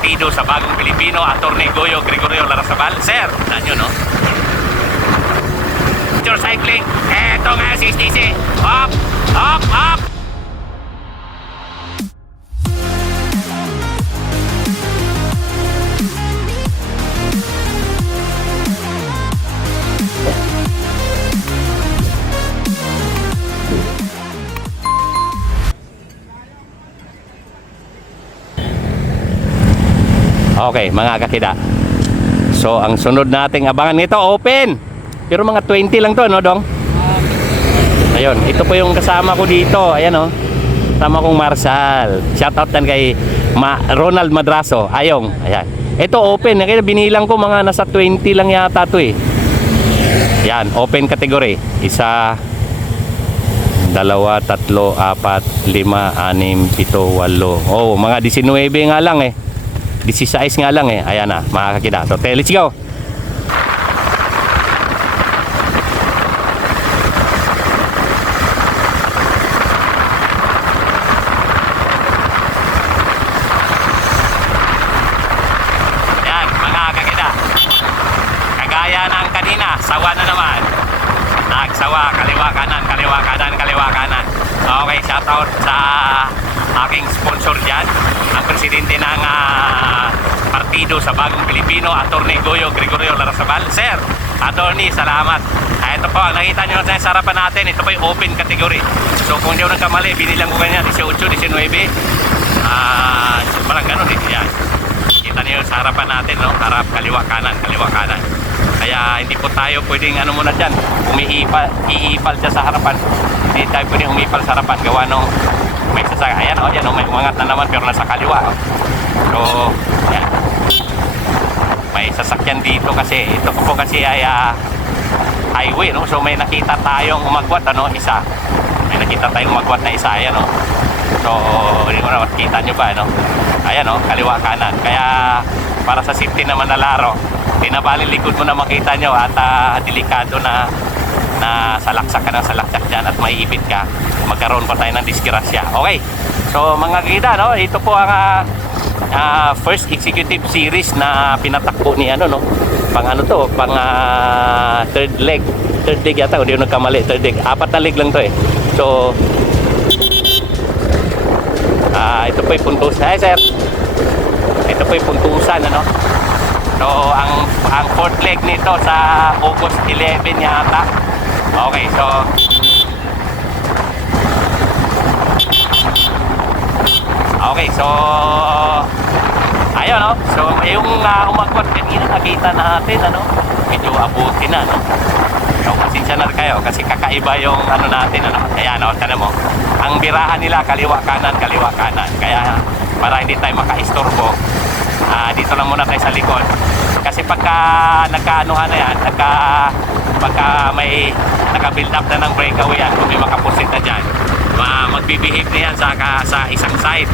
partido sa Bagong Pilipino, Atty. Goyo Gregorio Larrazabal. Sir, nanyo no? Pure cycling. Eto nga si Stacy. Up, up, up. Okay, mga kakida. So, ang sunod nating abangan nito, open. Pero mga 20 lang to, no, Dong? Ayun, ito po yung kasama ko dito. Ayan, oh. Kasama kong Marshall. Shoutout yan kay Ronald Madraso. Ayong, ayan. Ito, open. Kaya binilang ko mga nasa 20 lang yata to, eh. Yan, open category. Isa, dalawa, tatlo, apat, lima, anim, pito, walo. Oh, mga 19 nga lang, eh. 16 nga lang, eh. Ayan na, mga kakida. So, let's go. Ayan, mga kakida. Kagaya ng kanina, sawa na naman. Nagsawa, kaliwa kanan, kaliwa kanan, kaliwa kanan. Okay, shoutout sa aking sponsor dyan, ang presidente ng partido sa Bagong Pilipino, Atty. Goyo Gregorio Larrazabal. Sir, Atty., salamat. Ito po, ang nakita nyo sa harapan natin, ito po yung open category. So kung di ako nagkamali, binilang ko kanya 18, 19. Parang ganun din yan. Kita nyo sa harapan natin, no? Harap, kaliwa kanan, kaliwa kanan. Kaya hindi po tayo pwedeng ano muna dyan, iipal dyan sa harapan. Hindi tayo pwedeng umipal sa harapan. Gawa nung may sasakyan. Ayan, oh, yan, oh, may umangat na naman pero nasa kaliwa. Oh. So, yan. May sasakyan dito kasi. Ito po kasi ay highway, no? So, may nakita tayong umagwat, ano, isa. May nakita tayong umagwat na isa, ayan, oh. So, hindi ko na makita nyo ba, no? Ayan, oh, kaliwa kanan. Kaya, para sa safety naman na laro, pinabali likod mo na makita nyo at delikado na salaksak ka ng salaksak dyan at maiipit ka, magkaroon pa tayo ng disgrasya. Okay, so mga kakida, no, ito po ang first executive series na pinatakbo ni ano, no, pang ano to, pang third leg yata, hindi ko nagkamali, third leg, 4 na leg lang to, eh. So ito po yung puntusan. Hi, sir. Ito po yung puntusan, ano. So ang fourth leg nito sa August 11 yata. Okay, so ayun, no? So yung umagwat kanina, nakita natin, ano, medyo abuti na, no? So pasensya na kayo kasi kakaiba yung ano natin, ano. Kaya no, tignan mo, ang birahan nila kaliwa kanan, kaliwa kanan. Kaya para hindi tayo makaistorbo, dito lang muna tayo sa likod. Kasi pagka nagkaanuhan na yan, pagka may naka-build up na ng breakaway yan, kung may makapusit na dyan, magbibihave na yan sa isang side.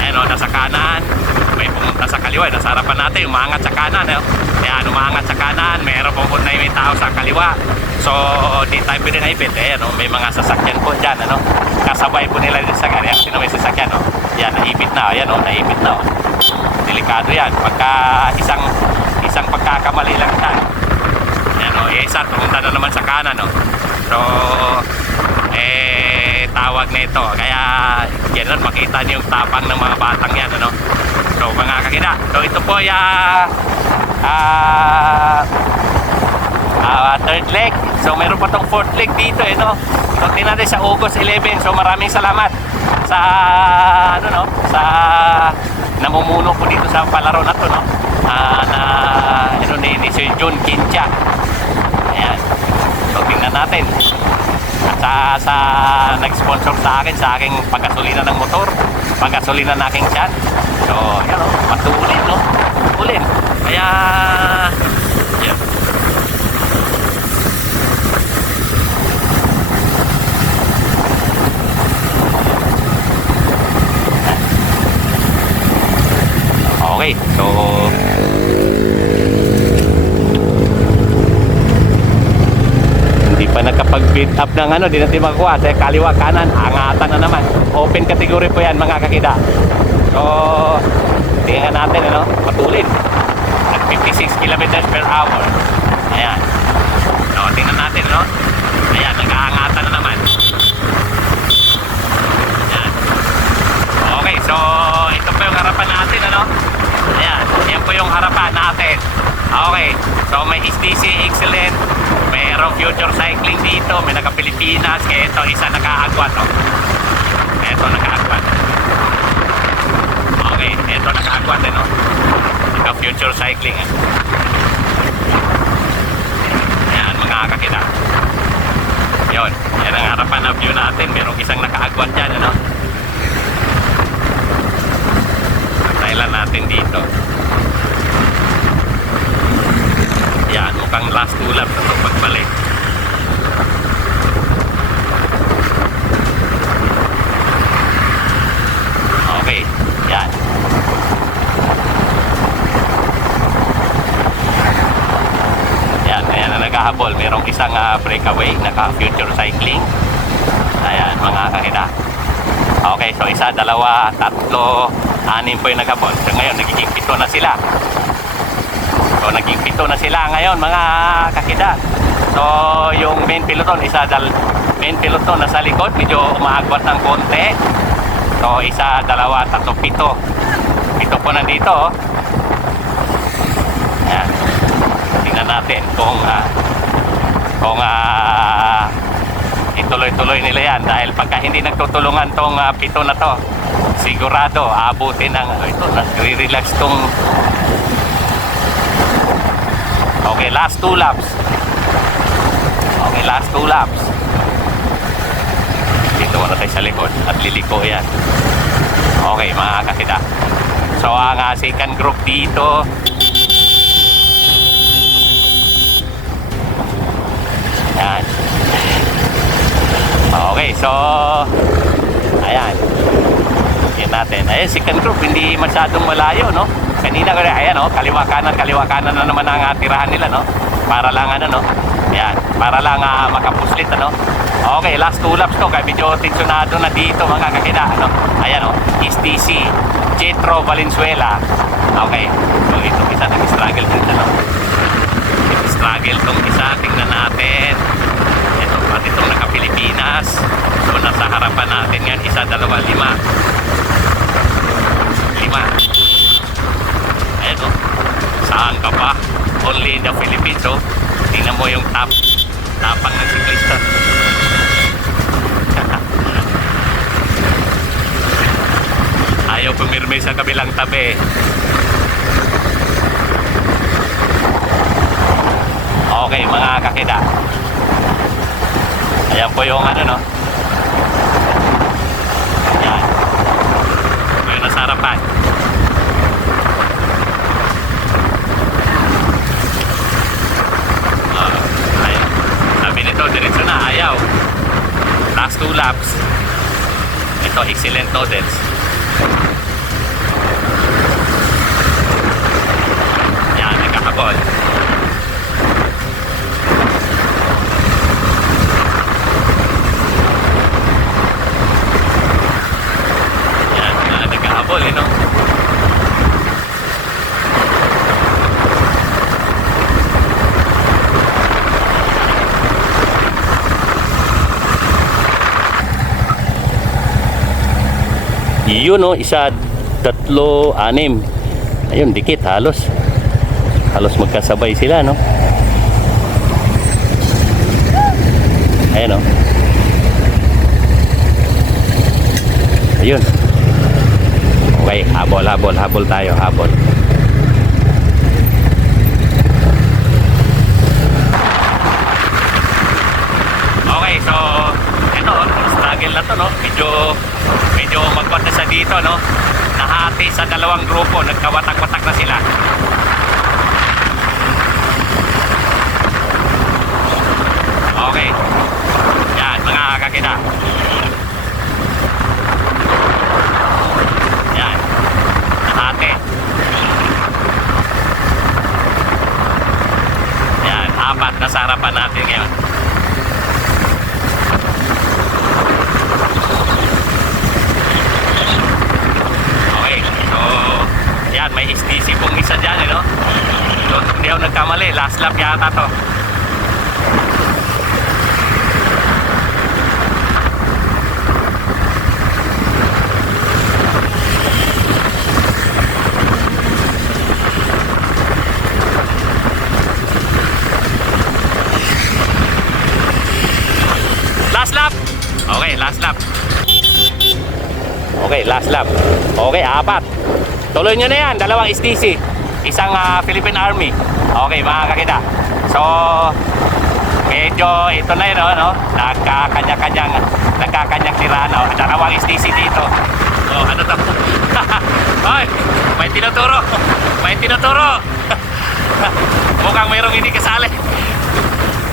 Ayan, o, nasa kanan, may pumunta sa kaliwa, nasa harapan natin, umaangat sa kanan. Ayan, umaangat sa kanan, mayroon pumunta may tao sa kaliwa. So, di tayo pwede naipit. Ayan, o, may mga sasakyan po dyan, ano. Kasabay po nila din sa kanya. Sino may sasakyan, o. Yan, naipit na, ayan, o, naipit na, o. Delikado yan. Pagka isang pagkakamali lang yan. Ayan, o, isa, pumunta na naman sa kanan, o. So, tawag na ito. Kaya, yan, makita niyo yung tapang ng mga batang yan, ano. So, mga kakida. So, ito po third leg. So, meron pa tong fourth leg dito, eh, no. So, tingnan natin sa August 11. So, maraming salamat sa, ano, no, sa namumuno po dito sa palaro na to, no. Ano ni Sir John Kincha. Ayan. So, tingnan natin. At sa nag-sponsor sa aking paggasolina ng motor, paggasolina ng aking tiyan. So, yan, no, matulin, no. Matulin. Kaya, yan. Okay, so hindi pa nakapag-build up ng ano, di natin makuha. Sa kaliwa kanan, angatan na naman. Open category po yan, mga kakida. So Tingnan natin, ano? Matulid. At 56 kilometers per hour. Ayan. So, tingnan natin, no? Ayan, nag-aangatan na naman. Ayan. Okay, so ito po yung harapan natin, ano? Ayan, yan po yung harapan natin. Okay, so may STC Excellent, mayroong Future Cycling dito, may naka-Pilipinas, kaya ito isa naka-Agwat, no? Ito naka-Agwat. Okay, ito naka-Agwat, no? Naka-Future Cycling, eh. Ayan, mga kakita. Yun, yan ang harapan na view natin, mayroong isang naka-Agwat dyan, ano? Thailand natin dito. Yan, mukhang last two laps na ito pagbalik. Okay, yan. Yan, ayan na naghahabol. Merong isang breakaway, naka-Future Cycling. Ayan, mga kakita. Okay, so isa, dalawa, tatlo, anim po yung naghabol. So ngayon, nagiging 7 na sila. So naging 7 na sila ngayon, mga kakida. So yung main peloton, main peloton nasa likod, medyo umaagwat ng konti. So isa, dalawa, tatlo, 7. 7 po nandito, oh. Ayan. Tingnan natin kung ituloy-tuloy nila yan, dahil pagka hindi nagtutulungan tong 7 na to, sigurado aabutin ng ito, nagre-relax tong. Okay, last 2 laps. Okay, last 2 laps. Dito muna tayo sa likod at liliko yan. Okay, mga kakita. So ang second group dito, yan. Okay, so ayan. Yan natin. Ayan, second group, hindi masyadong malayo, no? Kanina ko rin, ayan, no? Kaliwa kanan na naman ang tirahan nila, no? Para lang, ano, no? Ayan, para lang makapuslit, ano? Okay, last 2 laps to, kaya medyo tensionado na dito, mga kakita, ano? Ayan, no? STC, Jetro Valenzuela. Okay, so ito isa nag-struggle din, ano? Struggle tong isa, tingnan natin. Ito, pati itong naka-Pilipinas. So, nasa harapan natin yan, 1, 2, 5. 5. Ayan, oh. Saan ka pa? Only in the Philippines, oh. Tingnan mo yung tapang ng siklista. Ayaw pumirme sa kabilang tabi. Okay, mga kakida. Ayan po yung ano, no? Ayan. Ito yung nasa harapan. Ayan. Sabi nito, diretso na, ayaw. Last 2 laps. Ito, excellent noodles. Ayan, nagkakabol. You know? Yun, no? 1, 3, 6. Ayun, dikit, halos magkasabay sila, no? Ayan, no? Ayun. Okay, habol tayo, habol. Okay, so ito, struggle na to, no? Medyo magkwat na sa dito, no? Nahati sa 2 grupo, nagkawatak-watak na sila. Okay. Yan, mga kakita. Nahati. Yan, 4 nasa harapan natin ngayon. Okay, so may STC pong isa dyan, no? So, hindi ako nagkamali. Last lap yata to. Last lap. Okay, last lap. Okay, last lap. Okay, 4. Tuloy nyo na yan. 2 STC. Isang Philippine Army. Okay, mga kakita. So, medyo ito na yun, no? Nagkakanyang tirano. 2 STC dito. Oh, ano to? Ay, may tinuturo. May tinuturo. Mukhang mayroong hindi kasali.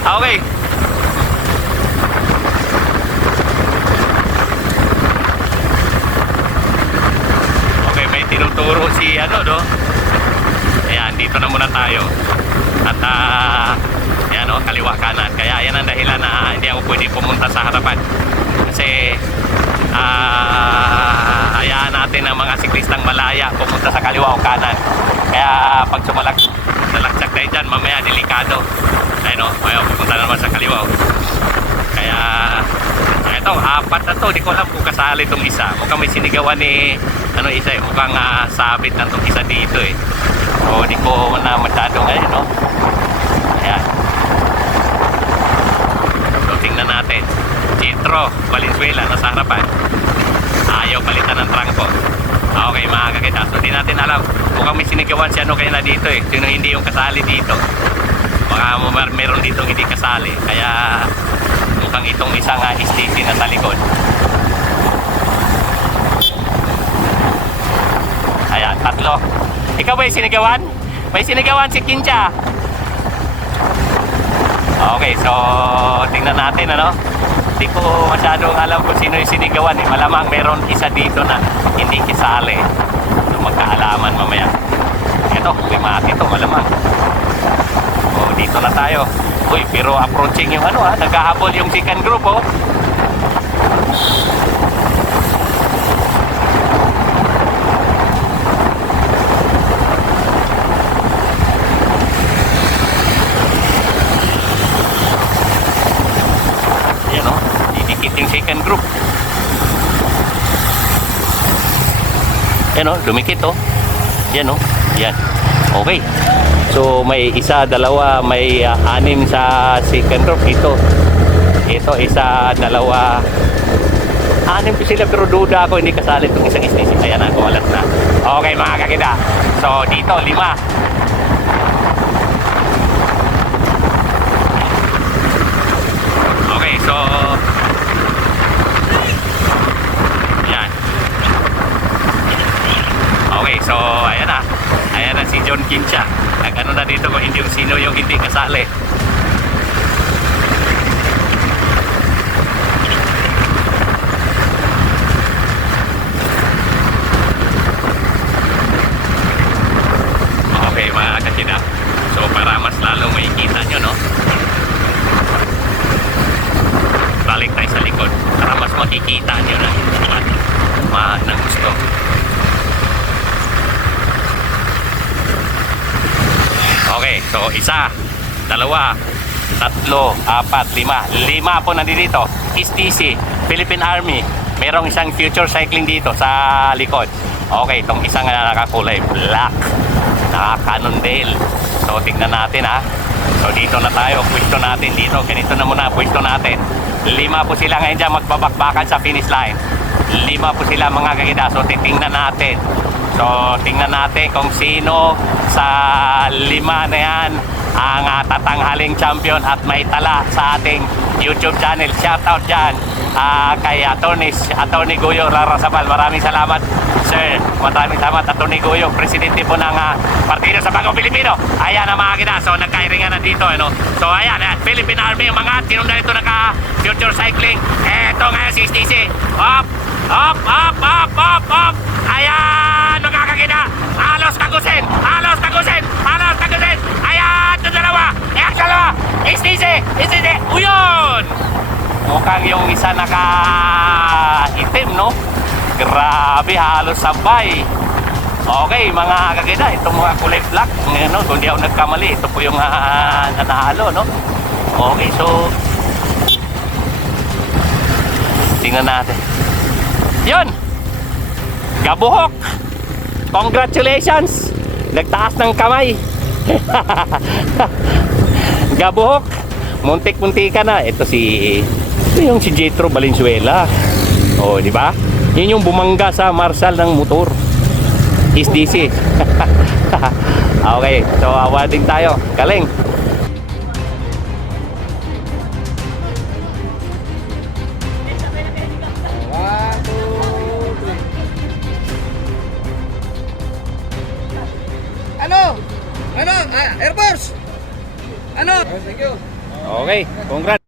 Okay. Tinuturo si ano, no? Ayan, dito na muna tayo. At ayan, no, kaliwa kanan. Kaya yan ang dahilan na hindi ako pwede pumunta sa harapan. Kasi hayaan natin ang mga siklistang malaya pumunta sa kaliwa o kanan. Kaya pag nalagsak tayo dyan, mamaya delikado. Ayun, no? Ayaw, pumunta naman sa kaliwa. Kaya ito, 4 na to. Di ko alam kung kasali itong isa. Mukhang may sinigawan ni ano isa eh. Mukhang sabit na itong isa dito eh. So di ko na masyado ngayon, no? Ayan. So tingnan natin. Citro Valenzuela nasa harapan. Ayaw palitan ng trangko. Okay, mga kakita. So di natin alam. Mukhang may sinigawan si ano kayo na dito eh. Sino hindi yung kasali dito. Baka meron dito hindi kasali. Kaya mukhang itong isang STC na sa likod. Ayan, 3. Ikaw ba yung sinigawan? May sinigawan si Kincha. Okay, so tingnan natin, ano? Hindi ko masyadong alam kung sino yung sinigawan eh. Malamang meron isa dito na hindi kisali. So magkaalaman mamaya. Ito, limati ito, malamang. So dito na tayo. Uy, pero approaching yung ano, naghahabol yung second group, oh. Yan, oh. Didikit yung second group. Yan, oh. Dumikit, oh. Yan, oh. Yan. Okay. So may 1, 2, may 6 sa second group. Ito 1, 2, 6 sila, pero duda ako hindi kasali itong isang STC. Ayan na, kumalat na. Okay, mga kakita. So dito 5. Okay, so yan. Okay, so ayan na. Ayan na si John Kincha. Nag-ano na dito kung hindi yung sino yung hindi kasali. Okay, mga kakina. So para mas lalong makikita nyo, no? Balik tayo sa likod. Para mas makikita nyo na ng gusto. Okay, so 1, 2, 3, 4, 5. 5 po nandito. STC, Philippine Army. Merong isang future cycling dito sa likod. Okay, itong isang nakakulay black. Naka-Cannondale. So tignan natin, ha. So dito na tayo, pwesto natin dito. Ganito na muna, pwesto natin. 5 po sila ngayon dyan magbabakbakan sa finish line. 5 po sila, mga kakita. So titingnan natin. So tingnan natin kung sino sa 5 na yan ang tatanghaling champion at may tala sa ating YouTube channel. Shout out dyan kay Attorney Goyo Larrazabal. Maraming salamat, sir. Maraming salamat, Attorney Goyo, presidente po ng Partido sa Bagong Pilipino. Ayan ang mga kita. So nagkairingan na dito, ano? So ayan, Philippine Army yung mga tinunda nito naka future cycling. Eto ngayon si STC. Up, up, up, up, up, up. Ayan, nakakakita. Halos tagusin. Halos tagusin. Halos tagusin. Ayan, ito 2. Ayan, 2. STC. STC. Uyon. Mukhang yung isa naka-itim, no? Grabe, halos sabay. Okay, mga kagida, ito mga kulay black. Ano, kung di ako nagkamali, ito po yung nanalo, no? Okay, so tingnan natin. Yun! Gabuhok! Congratulations! Nagtaas ng kamay. Gabuhok! Muntik-muntik ka na. Ito yung si Jetro Valenzuela. Oh, di ba? Yun yung bumangga sa Marshall ng motor. Is DC. Okay, so awarding tayo. Galing. Ano? Air Force! Ano? Thank you. Okay, congrats.